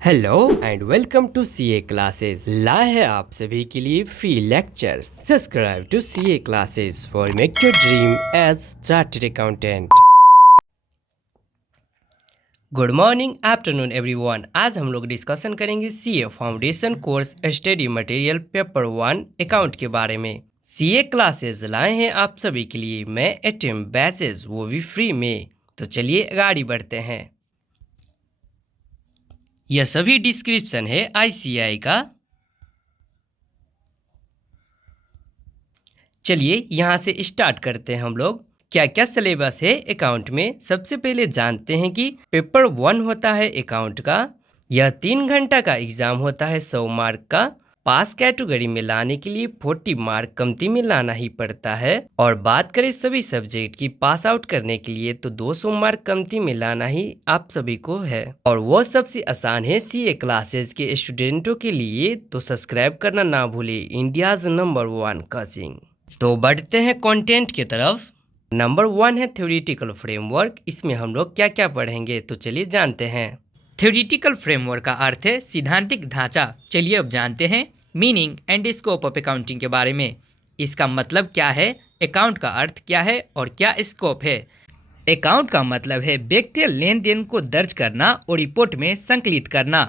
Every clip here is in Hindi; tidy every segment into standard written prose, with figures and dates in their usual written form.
Hello and welcome to CA classes. लाए हैं आप सभी के लिए free lectures. Subscribe to CA classes for make your dream as chartered accountant. Good morning afternoon everyone. आज हम लोग डिस्कशन करेंगे CA foundation course study material paper 1 account के बारे में। सीए क्लासेस लाए हैं आप सभी के लिए मैं एटीएम बैचेस, वो भी फ्री में। तो चलिए आगे बढ़ते हैं। यह सभी डिस्क्रिप्शन है आईसीएआई का। चलिए यहाँ से स्टार्ट करते हैं हम लोग। क्या क्या सिलेबस है अकाउंट में, सबसे पहले जानते हैं कि पेपर 1 होता है अकाउंट का। यह 3 घंटा का एग्जाम होता है 100 मार्क का। पास कैटेगरी में लाने के लिए 40 मार्क कमती में लाना ही पड़ता है। और बात करें सभी सब्जेक्ट की पास आउट करने के लिए तो 200 मार्क कमती में लाना ही आप सभी को है। और वो सबसे आसान है सीए क्लासेस के स्टूडेंटों के लिए। तो सब्सक्राइब करना ना भूले, इंडियाज नंबर 1 कोचिंग। तो बढ़ते हैं कंटेंट की तरफ। नंबर 1 है थ्योरेटिकल फ्रेमवर्क। इसमें हम लोग क्या क्या पढ़ेंगे तो चलिए जानते हैं। थ्योरेटिकल फ्रेमवर्क का अर्थ है सिद्धांतिक ढांचा। चलिए अब जानते हैं meaning and scope of accounting के बारे में। इसका मतलब क्या है, अकाउंट का अर्थ क्या है और क्या स्कोप है। अकाउंट का मतलब है व्यक्तिगत लेन देन को दर्ज करना और रिपोर्ट में संकलित करना।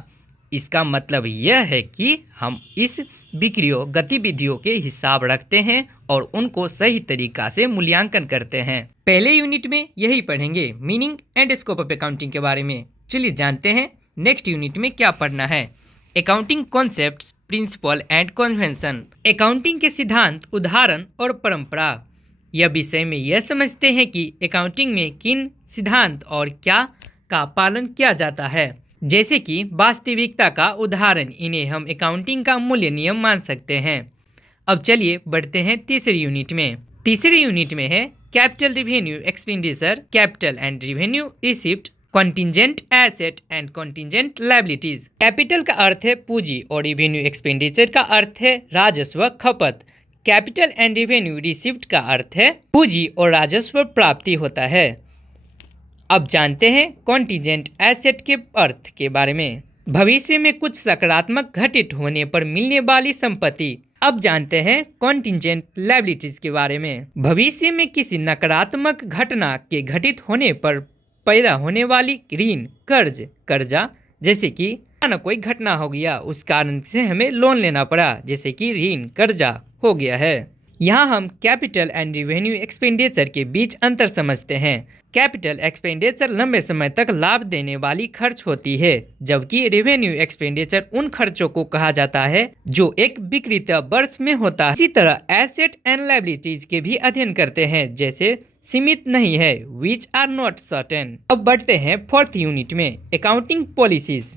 इसका मतलब यह है कि हम इस बिक्रियों गतिविधियों के हिसाब रखते हैं और उनको सही तरीका से मूल्यांकन करते हैं। पहले यूनिट में यही पढ़ेंगे, meaning and scope of accounting के बारे में। चलिए जानते हैं नेक्स्ट यूनिट में क्या पढ़ना है। Accounting concepts, principle and convention. Accounting के सिद्धांत, उदाहरण और परंपरा। यह विषय में यह समझते हैं कि अकाउंटिंग में किन सिद्धांत और क्या का पालन किया जाता है, जैसे कि वास्तविकता का उदाहरण। इन्हें हम अकाउंटिंग का मूल्य नियम मान सकते हैं। अब चलिए बढ़ते हैं तीसरी यूनिट में। तीसरी यूनिट में है capital revenue expenditure, capital and revenue receipt, contingent asset and contingent liabilities. Capital का अर्थ है पूंजी और रिवेन्यू एक्सपेंडिचर का अर्थ है राजस्व खपत। कैपिटल एंड रिवेन्यू रिसिप्ट का अर्थ है पूंजी और राजस्व प्राप्ति होता है। अब जानते हैं कॉन्टिजेंट एसेट के अर्थ के बारे में। भविष्य में कुछ सकारात्मक घटित होने पर मिलने वाली संपत्ति। अब जानते हैं कॉन्टिजेंट लायबिलिटीज के बारे में। भविष्य में किसी नकारात्मक घटना के घटित होने पर पैदा होने वाली ऋण, कर्जा, जैसे कि न कोई घटना हो गया, उस कारण से हमें लोन लेना पड़ा, जैसे कि ऋण कर्जा हो गया है। यहाँ हम कैपिटल एंड रिवेन्यू एक्सपेंडिचर के बीच अंतर समझते हैं। कैपिटल एक्सपेंडिचर लंबे समय तक लाभ देने वाली खर्च होती है, जबकि रेवेन्यू एक्सपेंडिचर उन खर्चों को कहा जाता है जो एक विकृत वर्ष में होता है। इसी तरह एसेट एंड लायबिलिटीज के भी अध्ययन करते हैं, जैसे सीमित नहीं है, विच आर नॉट सर्टेन। अब बढ़ते हैं फोर्थ यूनिट में, अकाउंटिंग पॉलिसीज।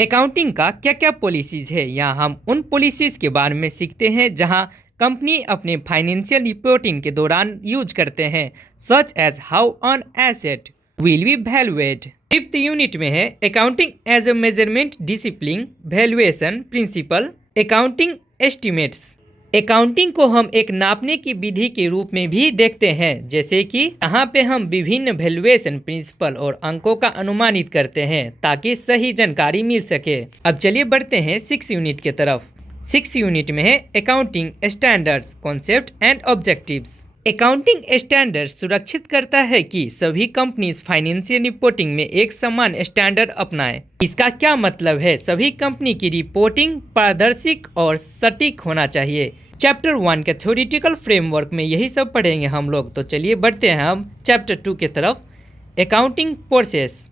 अकाउंटिंग का क्या क्या पॉलिसीज है, यहाँ हम उन पॉलिसीज के बारे में सीखते हैं जहाँ कंपनी अपने फाइनेंशियल रिपोर्टिंग के दौरान यूज करते हैं, such as how an asset will be valued. Fifth unit में है accounting as a measurement discipline, valuation principle, accounting estimates. Accounting को हम एक नापने की विधि के रूप में भी देखते हैं, जैसे कि यहाँ पे हम विभिन्न वैल्यूएशन प्रिंसिपल और अंकों का अनुमानित करते हैं ताकि सही जानकारी मिल सके। अब चलिए बढ़ते हैं 6 यूनिट की तरफ। 6 यूनिट में है accounting standards, concept and objectives. Accounting standard सुरक्षित करता है कि सभी कंपनीज फाइनेंशियल रिपोर्टिंग में एक समान स्टैंडर्ड अपनाएं। इसका क्या मतलब है, सभी कंपनी की रिपोर्टिंग पारदर्शी और सटीक होना चाहिए। चैप्टर 1 के थ्योरेटिकल फ्रेमवर्क में यही सब पढ़ेंगे हम लोग। तो चलिए बढ़ते हैं हम चैप्टर 2 की तरफ, अकाउंटिंग प्रोसेस।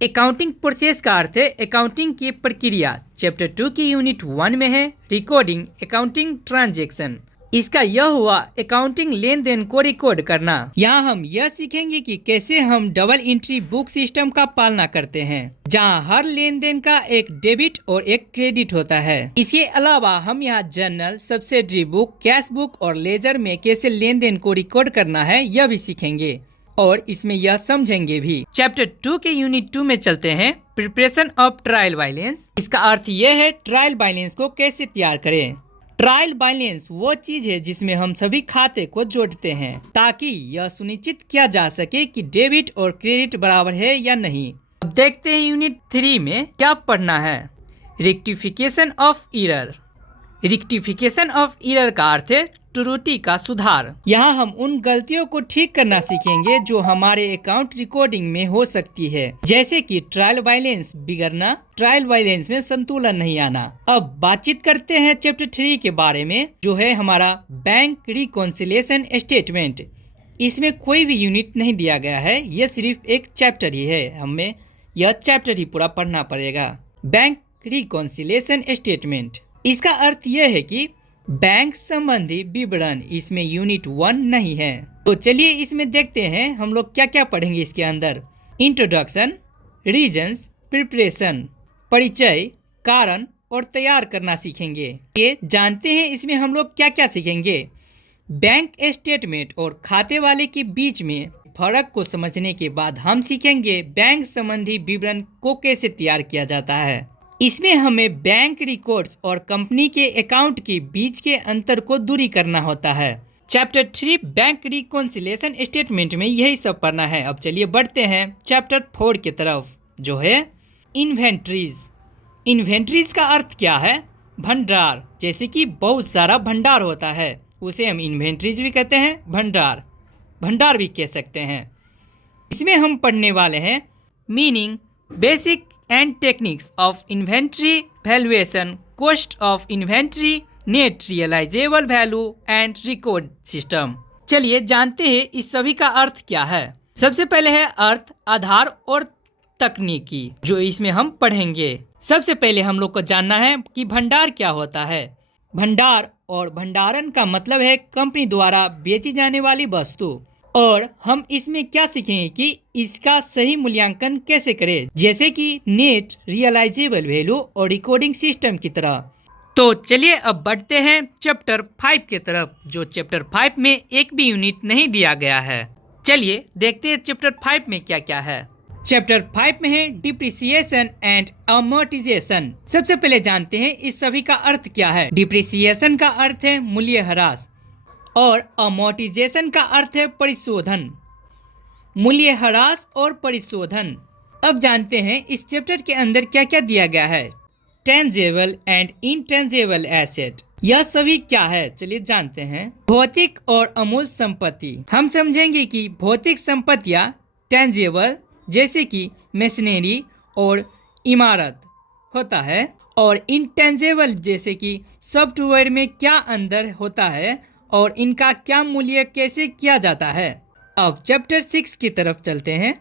अकाउंटिंग प्रोसेस का अर्थ है अकाउंटिंग की प्रक्रिया। चैप्टर 2 की यूनिट 1 में है रिकॉर्डिंग अकाउंटिंग ट्रांजैक्शन। इसका यह हुआ अकाउंटिंग लेन देन को रिकॉर्ड करना। यहाँ हम यह सीखेंगे कि कैसे हम डबल एंट्री बुक सिस्टम का पालना करते हैं, जहाँ हर लेन देन का एक डेबिट और एक क्रेडिट होता है। इसके अलावा हम यहाँ journal, subsidiary book, cash book और लेजर में कैसे लेन देन को रिकॉर्ड करना है यह भी सीखेंगे और इसमें यह समझेंगे भी। चैप्टर 2 के यूनिट 2 में चलते हैं, प्रिपरेशन ऑफ ट्रायल बैलेंस। इसका अर्थ यह है ट्रायल बैलेंस को कैसे तैयार करें। ट्रायल बैलेंस वो चीज है जिसमें हम सभी खाते को जोड़ते हैं ताकि यह सुनिश्चित किया जा सके कि डेबिट और क्रेडिट बराबर है या नहीं। अब देखते हैं यूनिट 3 में क्या पढ़ना है। Rectification of error. Rectification of error का अर्थ है त्रुटि का सुधार। यहाँ हम उन गलतियों को ठीक करना सीखेंगे जो हमारे अकाउंट रिकॉर्डिंग में हो सकती है, जैसे कि ट्रायल बैलेंस बिगड़ना, ट्रायल बैलेंस में संतुलन नहीं आना। अब बातचीत करते हैं चैप्टर 3 के बारे में, जो है हमारा बैंक रिकॉन्सिलिएशन स्टेटमेंट। इसमें कोई भी यूनिट नहीं दिया गया है, यह सिर्फ एक चैप्टर ही है, हमें यह चैप्टर ही पूरा पढ़ना पड़ेगा। बैंक रिकॉन्सिलिएशन स्टेटमेंट, इसका अर्थ यह है कि बैंक संबंधी विवरण, इसमें यूनिट 1 नहीं है। तो चलिए इसमें देखते हैं हम लोग क्या क्या पढ़ेंगे इसके अंदर। इंट्रोडक्शन, रीजंस, प्रिपरेशन, परिचय, कारण और तैयार करना सीखेंगे। ये जानते हैं इसमें हम लोग क्या क्या सीखेंगे। बैंक स्टेटमेंट और खाते वाले के बीच में फर्क को समझने के बाद हम सीखेंगे बैंक संबंधी विवरण को कैसे तैयार किया जाता है। इसमें हमें बैंक रिकॉर्ड्स और कंपनी के अकाउंट के बीच के अंतर को दूरी करना होता है। चैप्टर 3 बैंक रिकॉन्सिलिएशन स्टेटमेंट में यही सब पढ़ना है। अब चलिए बढ़ते हैं चैप्टर 4 की तरफ, जो है इन्वेंट्रीज। इन्वेंट्रीज का अर्थ क्या है? भंडार। जैसे कि बहुत सारा भंडार होता है उसे हम इन्वेंट्रीज भी कहते हैं, भंडार भी कह सकते हैं। इसमें हम पढ़ने वाले हैं meaning, basic and techniques of inventory valuation, cost of inventory, net realisable value and record system. चलिए जानते हैं इस सभी का अर्थ क्या है। सबसे पहले है अर्थ, आधार और तकनीकी, जो इसमें हम पढ़ेंगे। सबसे पहले हम लोग को जानना है कि भंडार क्या होता है। भंडार और भंडारण का मतलब है कंपनी द्वारा बेची जाने वाली वस्तु, और हम इसमें क्या सीखेंगे कि इसका सही मूल्यांकन कैसे करें, जैसे कि नेट रियलाइजेबल वैल्यू और रिकॉर्डिंग सिस्टम की तरह। तो चलिए अब बढ़ते हैं चैप्टर 5 की तरफ, जो चैप्टर 5 में एक भी यूनिट नहीं दिया गया है। चलिए देखते हैं चैप्टर 5 में क्या क्या है। चैप्टर 5 में है डिप्रिसिएशन एंड अमोर्टाइजेशन। सबसे पहले जानते हैं इस सभी का अर्थ क्या है। डिप्रिसिएशन का अर्थ है मूल्यह्रास और अमोर्टाइजेशन का अर्थ है परिशोधन। मूल्यह्रास और परिशोधन। अब जानते हैं इस चैप्टर के अंदर क्या क्या दिया गया है। टेंजेबल एंड इनटेंजेबल एसेट, यह सभी क्या है चलिए जानते हैं। भौतिक और अमूल्य संपत्ति। हम समझेंगे कि भौतिक संपत्तियां टेंजेबल जैसे कि मशीनरी और इमारत होता है, और इनटेंजेबल जैसे कि सॉफ्टवेयर में क्या अंदर होता है और इनका क्या मूल्य कैसे किया जाता है। अब चैप्टर 6 की तरफ चलते हैं।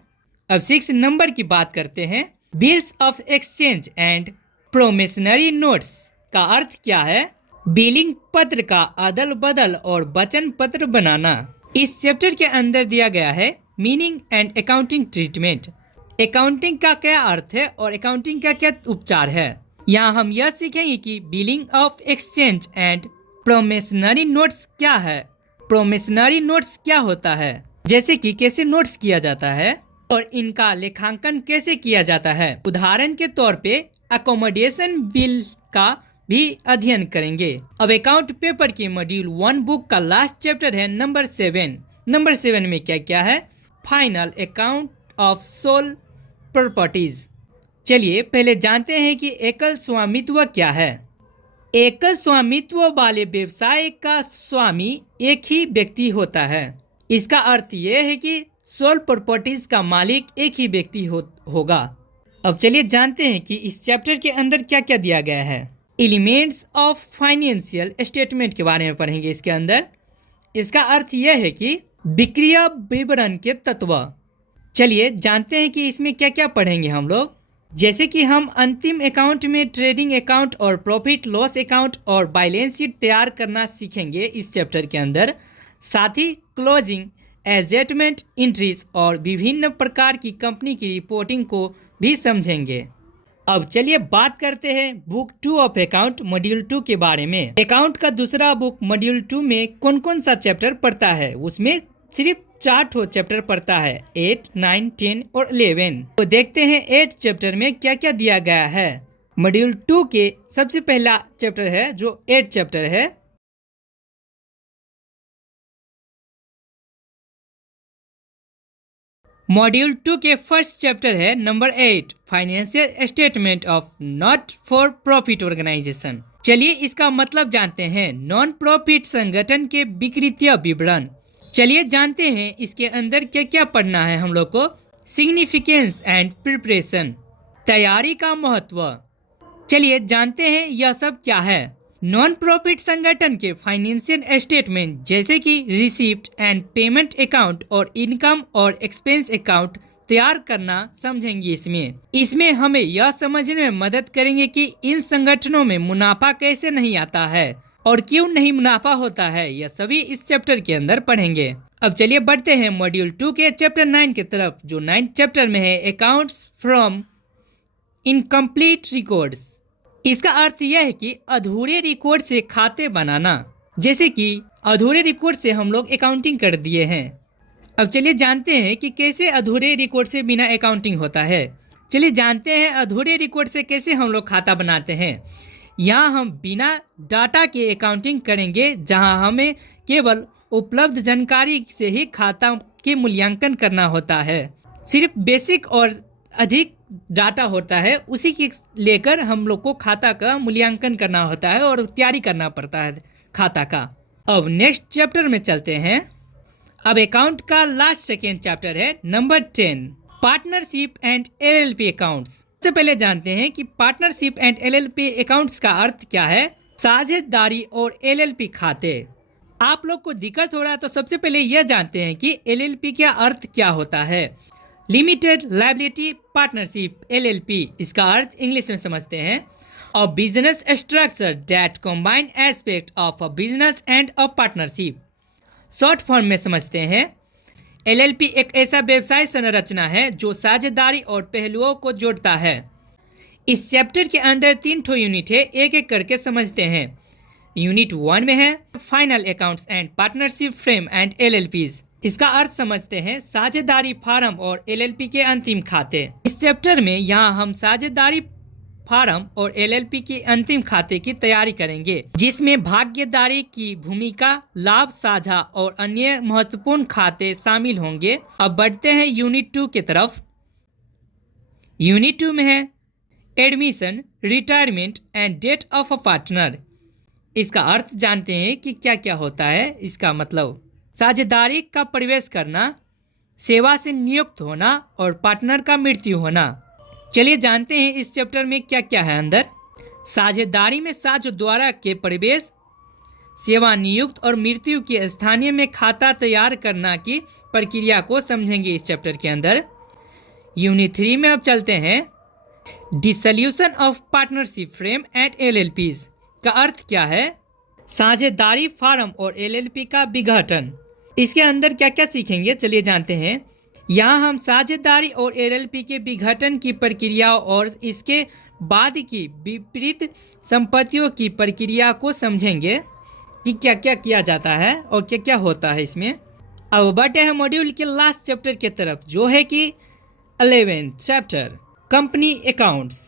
अब 6 नंबर की बात करते हैं। Bills of exchange and promissory notes का अर्थ क्या है। बिलिंग पत्र का अदल बदल और वचन पत्र बनाना। इस चैप्टर के अंदर दिया गया है meaning and accounting treatment. Accounting का क्या अर्थ है और अकाउंटिंग का क्या उपचार है। यहाँ हम यह सीखेंगे कि billing of exchange and promissory notes क्या है, प्रोमिसनरी नोट्स क्या होता है, जैसे कि कैसे नोट्स किया जाता है और इनका लेखांकन कैसे किया जाता है। उदाहरण के तौर पे अकोमोडेशन बिल का भी अध्ययन करेंगे। अब अकाउंट पेपर के मॉड्यूल 1 बुक का लास्ट चैप्टर है नंबर 7। नंबर 7 में क्या क्या है। Final account of sole properties. चलिए पहले जानते हैं कि एकल स्वामित्व क्या है। एकल स्वामित्व वाले व्यवसाय का स्वामी एक ही व्यक्ति होता है। इसका अर्थ यह है कि सोल प्रॉपर्टीज का मालिक एक ही व्यक्ति होगा। अब चलिए जानते हैं कि इस चैप्टर के अंदर क्या क्या दिया गया है। एलिमेंट्स ऑफ फाइनेंशियल स्टेटमेंट के बारे में पढ़ेंगे इसके अंदर। इसका अर्थ यह है कि विक्रिय विवरण के तत्व। चलिए जानते हैं कि इसमें क्या क्या पढ़ेंगे हम लोग। जैसे कि हम अंतिम अकाउंट में ट्रेडिंग अकाउंट और प्रॉफिट लॉस अकाउंट और बैलेंस शीट तैयार करना सीखेंगे इस चैप्टर के अंदर। साथ ही क्लोजिंग एडजस्टमेंट एंट्रीज और विभिन्न प्रकार की कंपनी की रिपोर्टिंग को भी समझेंगे। अब चलिए बात करते हैं बुक 2 ऑफ अकाउंट मॉड्यूल 2 के बारे में। अकाउंट का दूसरा बुक मॉड्यूल 2 में कौन कौन सा चैप्टर पढ़ता है। उसमें सिर्फ 4 चैप्टर पढ़ता है, 8, 9, 10 और 11। तो देखते हैं 8 चैप्टर में क्या क्या दिया गया है। मॉड्यूल 2 के सबसे पहला चैप्टर है जो 8 चैप्टर है, मॉड्यूल 2 के फर्स्ट चैप्टर है number 8, financial statement of not for profit organisation. चलिए इसका मतलब जानते हैं, नॉन प्रॉफिट संगठन के वित्तीय विवरण। चलिए जानते हैं इसके अंदर क्या क्या पढ़ना है हम लोग को। सिग्निफिकेंस एंड प्रिपरेशन, तैयारी का महत्व। चलिए जानते हैं यह सब क्या है। नॉन प्रॉफिट संगठन के फाइनेंशियल स्टेटमेंट जैसे कि रिसीप्ट एंड पेमेंट अकाउंट और इनकम और एक्सपेंस अकाउंट तैयार करना समझेंगे। इसमें हमें यह समझने में मदद करेंगे कि इन संगठनों में मुनाफा कैसे नहीं आता है और क्यों नहीं मुनाफा होता है, यह सभी इस चैप्टर के अंदर पढ़ेंगे। अब चलिए बढ़ते हैं मॉड्यूल 2 के चैप्टर 9 की तरफ, जो 9th चैप्टर में है अकाउंट्स फ्रॉम इनकम्प्लीट रिकॉर्ड्स। इसका अर्थ यह है कि अधूरे रिकॉर्ड से खाते बनाना। जैसे कि अधूरे रिकॉर्ड से हम लोग अकाउंटिंग कर दिए हैं। अब चलिए जानते हैं कि कैसे अधूरे रिकॉर्ड से बिना अकाउंटिंग होता है। चलिए जानते हैं अधूरे रिकॉर्ड से कैसे हम लोग खाता बनाते हैं। यहाँ हम बिना डाटा के अकाउंटिंग करेंगे, जहाँ हमें केवल उपलब्ध जानकारी से ही खाता के मूल्यांकन करना होता है। सिर्फ बेसिक और अधिक डाटा होता है, उसी के लेकर हम लोग को खाता का मूल्यांकन करना होता है और तैयारी करना पड़ता है खाता का। अब नेक्स्ट चैप्टर में चलते हैं। अब अकाउंट का लास्ट सेकेंड चैप्टर है number 10, partnership and LLP accounts. सबसे पहले जानते हैं कि पार्टनरशिप एंड LLP अकाउंट्स का अर्थ क्या है। साझेदारी और LLP खाते। आप लोग को दिक्कत हो रहा है तो सबसे पहले यह जानते हैं कि LLP का अर्थ क्या होता है। लिमिटेड लायबिलिटी पार्टनरशिप, LLP, इसका अर्थ इंग्लिश में समझते हैं। और business structure that combine aspect of a business and a partnership, short form में समझते हैं। LLP एक ऐसा व्यवसाय संरचना है जो साझेदारी और पहलुओं को जोड़ता है। इस चैप्टर के अंदर 3 यूनिट है, एक एक करके समझते हैं। यूनिट 1 में है final accounts and partnership frame and LLPs। इसका अर्थ समझते हैं साझेदारी फार्म और LLP के अंतिम खाते। इस चैप्टर में यहाँ हम साझेदारी फार्म और LLP के अंतिम खाते की तैयारी करेंगे, जिसमें भागीदारी की भूमिका, लाभ साझा और अन्य महत्वपूर्ण खाते शामिल होंगे। अब बढ़ते हैं यूनिट 2 की तरफ। यूनिट 2 में है admission, retirement and death of a partner. इसका अर्थ जानते हैं कि क्या क्या होता है। इसका मतलब साझेदारी का प्रवेश करना, सेवा से नियुक्त होना और पार्टनर का मृत्यु होना। चलिए जानते हैं इस चैप्टर में क्या क्या है अंदर। साझेदारी में साझ द्वारा के प्रवेश, सेवा नियुक्त और मृत्यु के स्थानीय में खाता तैयार करना की प्रक्रिया को समझेंगे इस चैप्टर के अंदर। यूनिट 3 में अब चलते हैं dissolution of partnership frame and LLPs। का अर्थ क्या है। साझेदारी फार्म और LLP का विघटन। इसके अंदर क्या क्या सीखेंगे चलिए जानते हैं। यहाँ हम साझेदारी और LLP के विघटन की प्रक्रिया और इसके बाद की विपरीत संपत्तियों की प्रक्रिया को समझेंगे कि क्या क्या किया जाता है और क्या क्या होता है इसमें। अब बढ़ते हैं मॉड्यूल के लास्ट चैप्टर की तरफ, जो है कि 11th चैप्टर, कंपनी अकाउंट्स।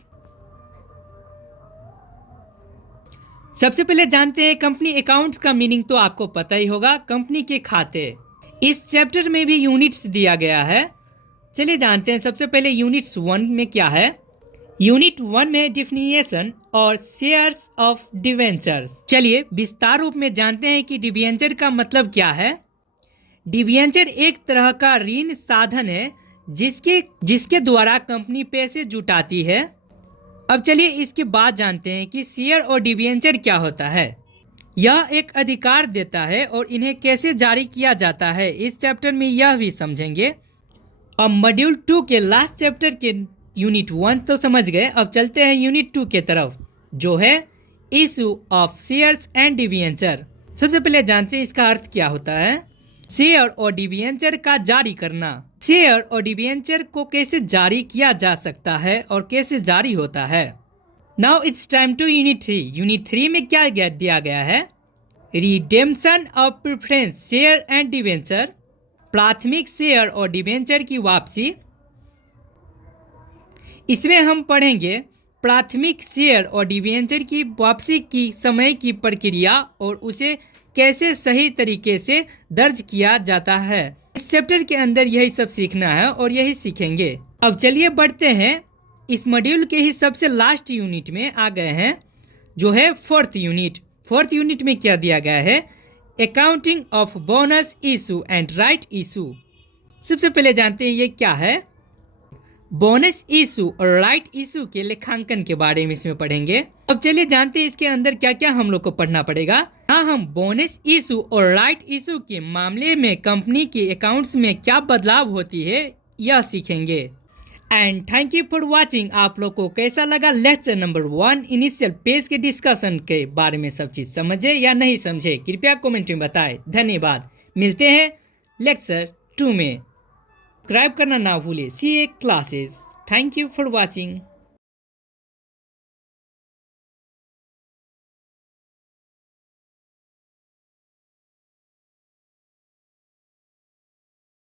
सबसे पहले जानते हैं कंपनी अकाउंट्स का मीनिंग तो आपको पता ही होगा, कंपनी के खाते। इस चैप्टर में भी यूनिट्स दिया गया है। चलिए जानते हैं सबसे पहले यूनिट्स 1 में क्या है। यूनिट 1 में डिफिनेशन और शेयर्स ऑफ डिवेंचर्स। चलिए विस्तार रूप में जानते हैं कि डिवेंचर का मतलब क्या है। डिवेंचर एक तरह का ऋण साधन है जिसके द्वारा कंपनी पैसे जुटाती है। अब चलिए इसके बाद जानते हैं कि शेयर और डिवेंचर क्या होता है। यह एक अधिकार देता है और इन्हें कैसे जारी किया जाता है, इस चैप्टर में यह भी समझेंगे। अब मॉड्यूल 2 के लास्ट चैप्टर के यूनिट 1 तो समझ गए। अब चलते हैं यूनिट 2 के तरफ, जो है issue of shares and debenture. सबसे पहले जानते हैं इसका अर्थ क्या होता है। शेयर और डिवेंचर का जारी करना। शेयर और डिवेंचर को कैसे जारी किया जा सकता है और कैसे जारी होता है। Now it's time to unit 3। Unit 3 में क्या दिया गया है। Redemption of preference share and debenture, प्राथमिक शेयर और डिवेंचर की वापसी। इसमें हम पढ़ेंगे प्राथमिक शेयर और डिवेंचर की वापसी की समय की प्रक्रिया और उसे कैसे सही तरीके से दर्ज किया जाता है। इस इस चैप्टर के अंदर यही सब सीखना है और यही सीखेंगे। अब चलिए बढ़ते हैं, इस मॉड्यूल के ही सबसे लास्ट यूनिट में आ गए हैं, जो है फोर्थ यूनिट। फोर्थ यूनिट में क्या दिया गया है? Accounting of bonus issue and right issue. सबसे पहले जानते हैं ये क्या है। बोनस इशू और राइट इशू के लेखांकन के बारे में इसमें पढ़ेंगे। अब चलिए जानते हैं इसके अंदर क्या क्या हम लोग को पढ़ना पड़ेगा। हाँ, हम बोनस इशू और राइट इशू के मामले में कंपनी के अकाउंट्स में क्या बदलाव होती है यह सीखेंगे। And thank you for watching. आप लोग को कैसा लगा लेक्चर नंबर 1 इनिशियल पेज के डिस्कशन के बारे में? सब चीज समझे या नहीं समझे कृपया कमेंट में बताएं। धन्यवाद। मिलते हैं लेक्चर 2 में। सब्सक्राइब करना ना भूले CA classes. Thank you for watching.